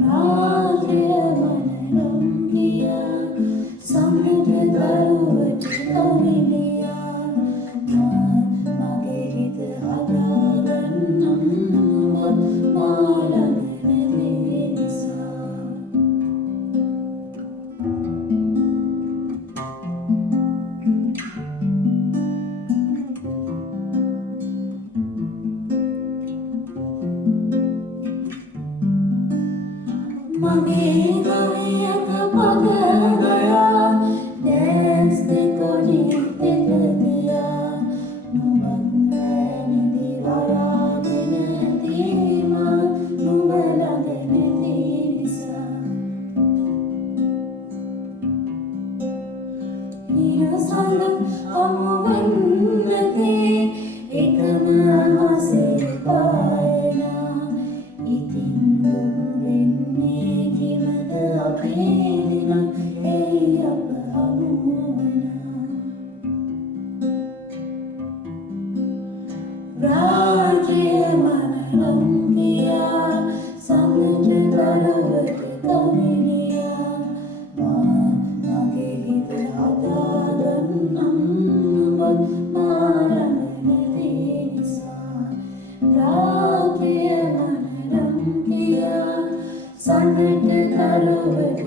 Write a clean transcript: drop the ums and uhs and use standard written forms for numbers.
රාජ්‍ය මනරම් කියා සම්මුද දරුවට කවිලියා මගේ හිත හදාගන්නම් මාළඟ නැති නිසා මගේ ගවියක පද ගයා දැස් දෙකොඩි දෙතදියා නුඹත් නැති වරාගෙන ඇතිම නුඹලද නැති නිසා ඉරසඳ හමු වෙන්නති එකම අහසේ පායනා ඉතින් දුක් වෙන්නේ කිවද අපේ දිනක් ඒ අප හමුවනා රාජ්‍ය මනරම් කියා සමජ දරුවට කවිලියා මගේ හිත හදාගන්නම් නුඹත් මාළඟ නැති නිසා රාජ්‍ය මනරම් කියා සමජ දරුවට